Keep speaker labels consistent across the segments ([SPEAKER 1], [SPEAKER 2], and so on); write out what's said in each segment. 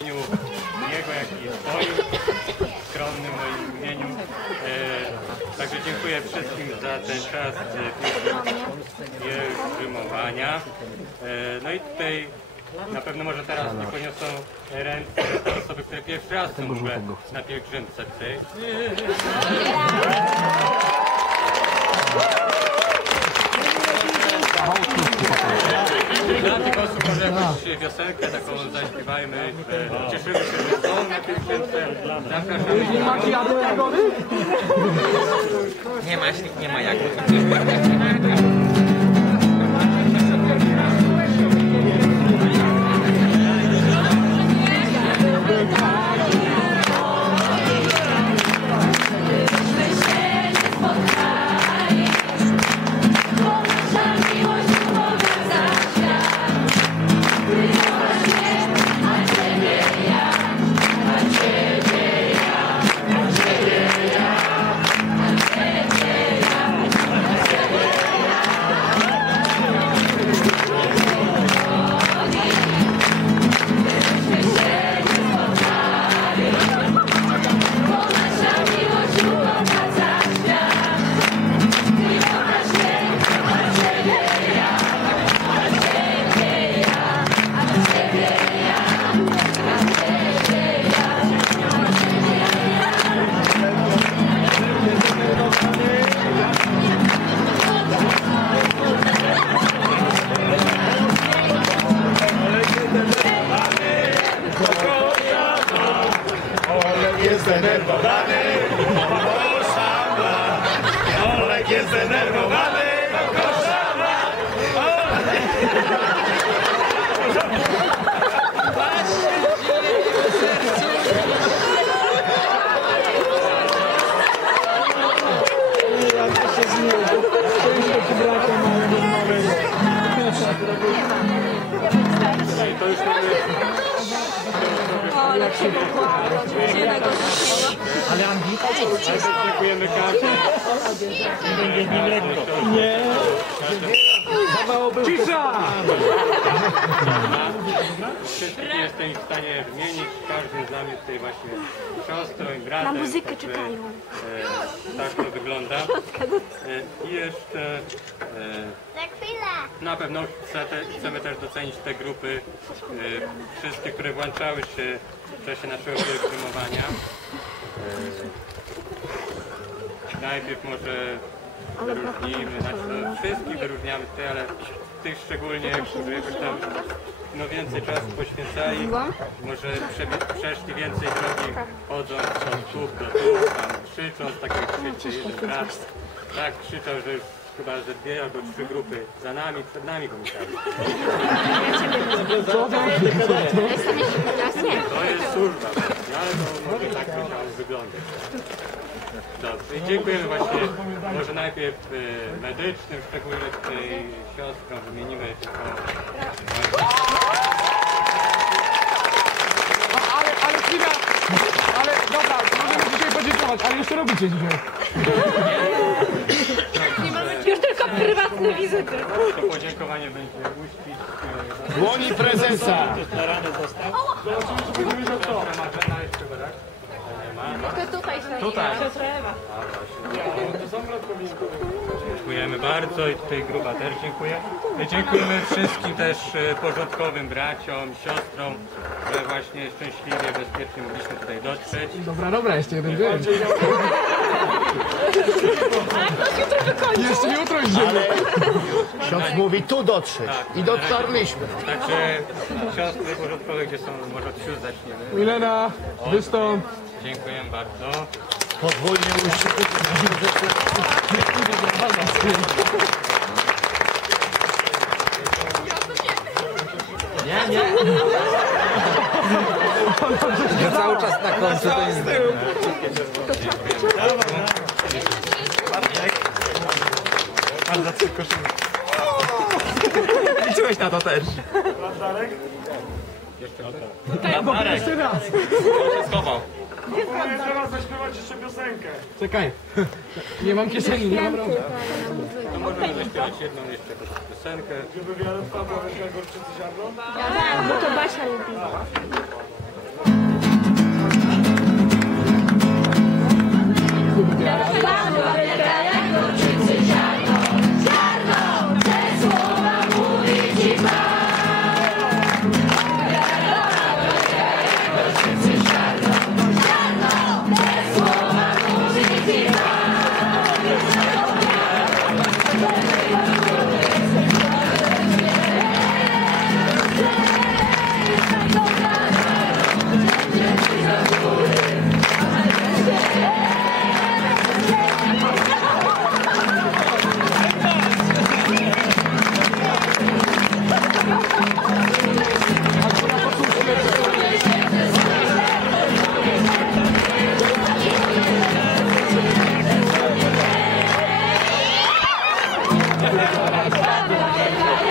[SPEAKER 1] imieniu jego, jak i swoim, skromnym moim imieniu. E, także dziękuję wszystkim za ten czas pielgrzymowania. E, no i tutaj na pewno może teraz nie poniosą ręce te osoby, które pierwszy raz są w na pielgrzymce tutaj. Dla tych osób może jakąś wiosenkę taką zaśpiewajmy, że cieszymy się, że są na pielgrzymce. Zapraszamy.
[SPEAKER 2] Nie ma, nie ma jak.
[SPEAKER 1] To już mamy
[SPEAKER 3] Olek się pokłada, dziewczynek
[SPEAKER 1] Dziękujemy każdemu. Wszystkich nie jestem w stanie wymienić. Każdy z nami tutaj właśnie siostrą i bratem.
[SPEAKER 3] Na muzykę
[SPEAKER 1] Także,
[SPEAKER 3] czekają.
[SPEAKER 1] E, tak to wygląda. E, I jeszcze e,
[SPEAKER 3] Za chwilę.
[SPEAKER 1] na pewno chce te, chcemy też docenić te grupy, e, wszystkie, które włączały się w czasie naszego pielgrzymowania. E, najpierw może wyróżnijmy, znaczy no, wszystkich wyróżniamy tutaj, ale tych szczególnie, którzy jakoś tam no, więcej czasu poświęcali, może przebi- przeszli więcej drogi chodząc od tłów do tłów, tam krzycząc, tak jak krzyczy jeden brat, tak krzyczał, że już chyba, że dwie albo trzy grupy za nami, przed nami
[SPEAKER 3] nie.
[SPEAKER 1] To jest służba, ale to może tak musiało wyglądać. Dobrze, i dziękujemy właśnie, może najpierw e, medycznym, szczególnie tutaj siostrą wymienimy tylko
[SPEAKER 4] Ale, ale chwila! Ale dobra, możemy dzisiaj podziękować, ale co robicie dzisiaj?
[SPEAKER 3] Już tylko prywatne wizyty.
[SPEAKER 1] to podziękowanie będzie uścić. e,
[SPEAKER 5] Dłoni prezesa.
[SPEAKER 1] Marzena jeszcze chyba, tak?
[SPEAKER 3] To tutaj się
[SPEAKER 1] Tutaj. Dziękujemy bardzo i tutaj gruba też dziękuję. I Dziękujemy wszystkim też e, porządkowym braciom, siostrom, że właśnie szczęśliwie, bezpiecznie mogliśmy tutaj dotrzeć.
[SPEAKER 4] Dobra, dobra, jeszcze jeden dzień. Jeszcze jutro idziemy.
[SPEAKER 5] Ksiądz mówi tu dotrzeć. I dotarliśmy.
[SPEAKER 1] Także siostry porządkowe, gdzie są, może od sióstr zaczniemy.
[SPEAKER 4] Milena, wystąp.
[SPEAKER 1] Dziękujemy bardzo.
[SPEAKER 5] Podwójnie uścisk.
[SPEAKER 2] Ja cały czas na końcu to jest... Liczyłeś na to też.
[SPEAKER 4] Jeszcze raz.
[SPEAKER 1] Schował.
[SPEAKER 5] Teraz zaśpiewać jeszcze piosenkę.
[SPEAKER 4] Czekaj. Nie mam kieszeni, nie mam rąk.
[SPEAKER 1] To możemy zaśpiewać jedną jeszcze piosenkę.
[SPEAKER 3] Bo to Basia lubi.
[SPEAKER 6] Vai, vai,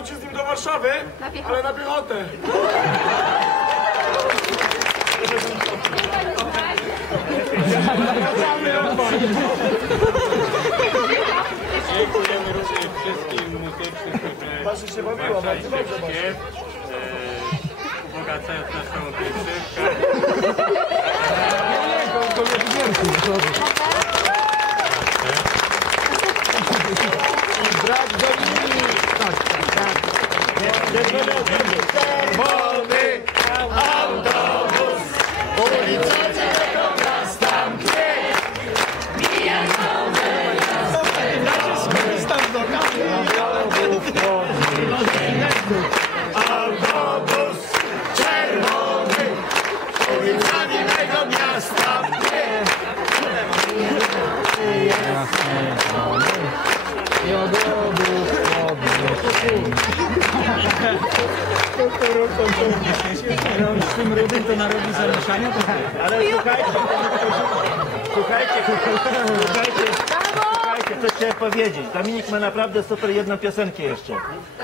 [SPEAKER 6] wrócić z nim do Warszawy, ale na piechotę.
[SPEAKER 1] Dziękujemy również wszystkim muzycznym, którzy
[SPEAKER 6] Właśnie się bawiło, bardzo dobrze.
[SPEAKER 1] śpiew, e, ubogacając naszą.
[SPEAKER 7] Ale słuchajcie, słuchajcie, słuchajcie, słuchajcie, co chciałem powiedzieć. Dominik ma naprawdę super jedną piosenkę jeszcze.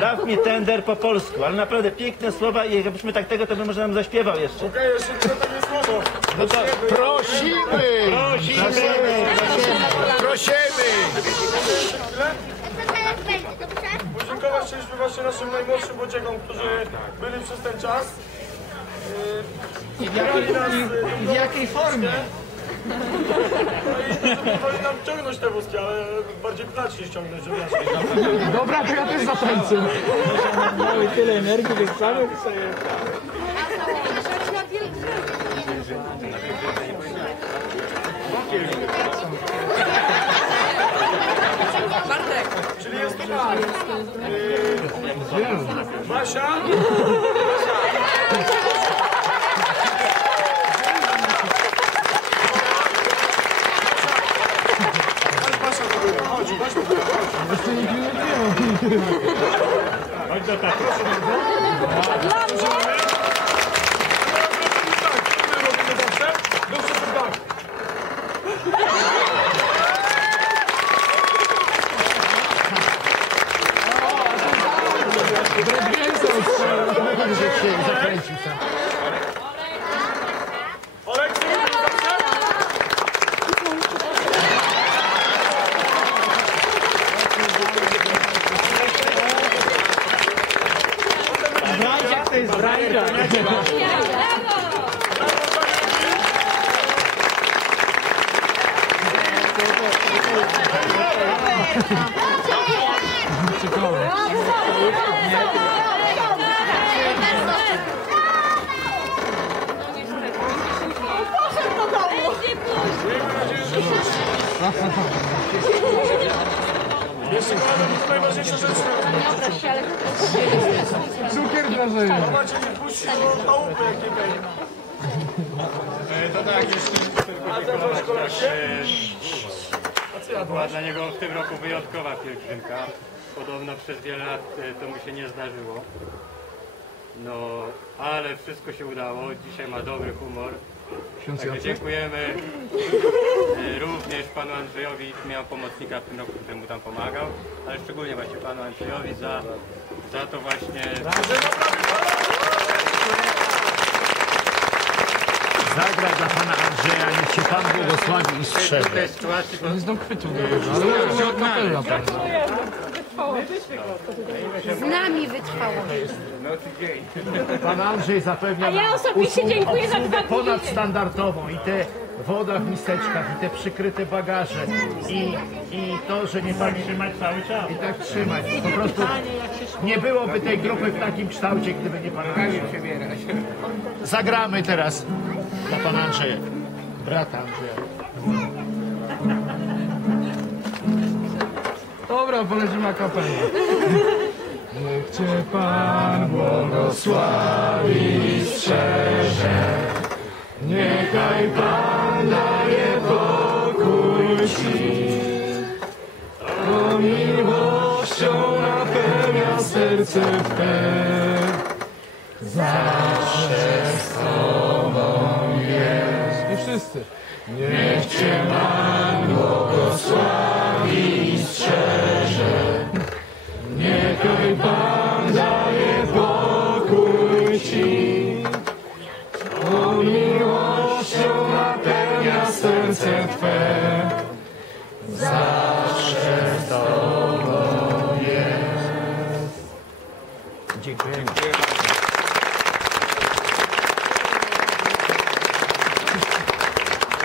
[SPEAKER 7] Dał mi tender po polsku, ale naprawdę piękne słowa i jakbyśmy tak tego, to by może nam zaśpiewał jeszcze.
[SPEAKER 6] Okej, jeszcze tylko takie słowo.
[SPEAKER 5] No to prosimy! Prosimy! Prosimy! Prosimy!
[SPEAKER 3] Co teraz będzie, dobrze?
[SPEAKER 6] Podziękować chcieliśmy właśnie naszym najmłodszym młodziekom, którzy byli przez ten czas. Yy, wspierali nas, yy,
[SPEAKER 5] W jakiej formie?
[SPEAKER 6] no i próbowali nam ciągnąć te wózki, ale bardziej pnać niż ciągnąć, żeby nas
[SPEAKER 4] Dobra, to ja też zatańczę.
[SPEAKER 6] Czyli jest to tak. Yy, Basia. Tutaj, chodź, chodź.
[SPEAKER 4] Jeszcze nikt nie wziął.
[SPEAKER 6] Chodź do tak, proszę bardzo. Tak, co my robimy zawsze? Dobrze, to tak.
[SPEAKER 5] Że się zakręcił sam.
[SPEAKER 6] Olek, Jeszcze najważniejsza rzecz.
[SPEAKER 4] Cukier drażenia.
[SPEAKER 6] Macie nie puścić do chałupy, jak nie będzie.
[SPEAKER 1] To tak, jeszcze tylko była dla niego w tym roku wyjątkowa pielgrzymka. Podobno przez wiele lat to mu się nie zdarzyło. No, ale wszystko się udało. Dzisiaj ma dobry humor.
[SPEAKER 4] Ksiądz
[SPEAKER 1] Także dziękujemy e, również panu Andrzejowi, miał pomocnika w tym roku, który mu tam pomagał, ale szczególnie właśnie panu Andrzejowi za, za to właśnie
[SPEAKER 5] Zagraj dla pana Andrzeja, niech cię pan błogosławi i strzeże.
[SPEAKER 1] tej sytuacji, bo
[SPEAKER 4] Nie znam chwytu. Ale może kapela.
[SPEAKER 3] Z nami wytrwało.
[SPEAKER 5] Pan Andrzej zapewnia
[SPEAKER 3] A ja
[SPEAKER 5] nam
[SPEAKER 3] osobiście dziękuję za dwa dni.
[SPEAKER 5] ponadstandardową i te woda w miseczkach, i te przykryte bagaże, i, i to, że nie pan trzymać cały czas. I tak trzymać. Po prostu nie byłoby tej grupy w takim kształcie, gdyby nie pan Andrzej. Zagramy teraz dla pana Andrzeja. Brata Andrzeja.
[SPEAKER 4] Dobra, polecimy na kapelę. Niech Cię Pan błogosławi strzeże. Niechaj Pan daje pokój Ci. Bo miłością napełnia serce Twe. Zawsze z Tobą jest. I wszyscy. Niech Cię Pan błogosławi strzeże.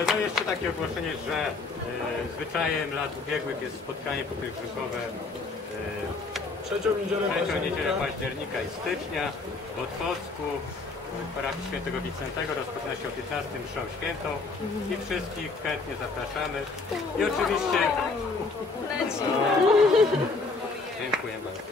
[SPEAKER 1] Ale no jeszcze takie ogłoszenie, że e, zwyczajem lat ubiegłych jest spotkanie popielgrzymkowe e,
[SPEAKER 6] Trzecią niedzielę
[SPEAKER 1] trzecią niedzielę
[SPEAKER 6] października.
[SPEAKER 1] i stycznia w Otwocku w parafii świętego Wicentego rozpoczyna się o 15 mszą świętą i wszystkich chętnie zapraszamy. I oczywiście... Dziękuję bardzo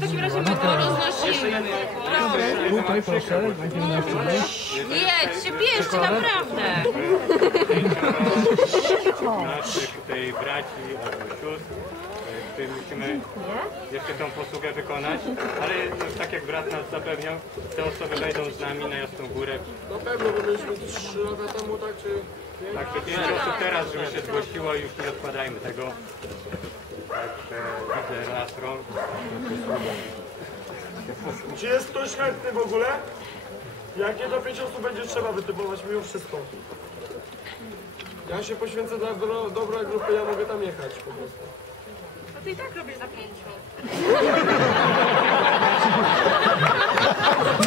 [SPEAKER 8] takim razie my to roznosimy.
[SPEAKER 4] Tutaj proszę, najpierw na wczoraj.
[SPEAKER 8] Jedźcie, bierzcie, naprawdę.
[SPEAKER 1] naszych tutaj braci albo sióstr, e, którym musimy jeszcze tą posługę wykonać, ale no, tak jak brat nas zapewniał, te osoby wejdą z nami na Jasną Górę.
[SPEAKER 6] Na pewno, bo mieliśmy 3 lata temu, tak czy...
[SPEAKER 1] Także pięć osób teraz, żeby się zgłosiło i już nie odkładajmy tego. Także widzę las rąk.
[SPEAKER 6] Czy jest ktoś chętny w ogóle? Jak nie do 5 osób będzie trzeba wytypować mimo wszystko. Ja się poświęcę dla dobro, dobra grupy, ja mogę tam jechać po prostu.
[SPEAKER 8] No ty i tak robisz za pięciu.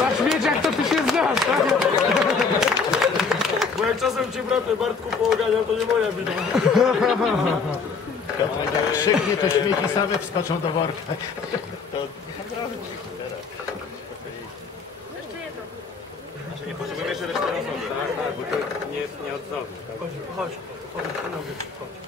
[SPEAKER 4] Na śmieciach to ty się znasz, tak?
[SPEAKER 6] Bo jak czasem ci bratę Bartku połoganiam, to nie moja wina.
[SPEAKER 5] Krzyknie to śmieci same wskoczą do worka.
[SPEAKER 1] Nie potrzebujemy jeszcze reszty osób, tak? Tak, bo to nie jest nieodzowne. Tak?
[SPEAKER 6] Chodź, chodź, chodź, panowie, chodź.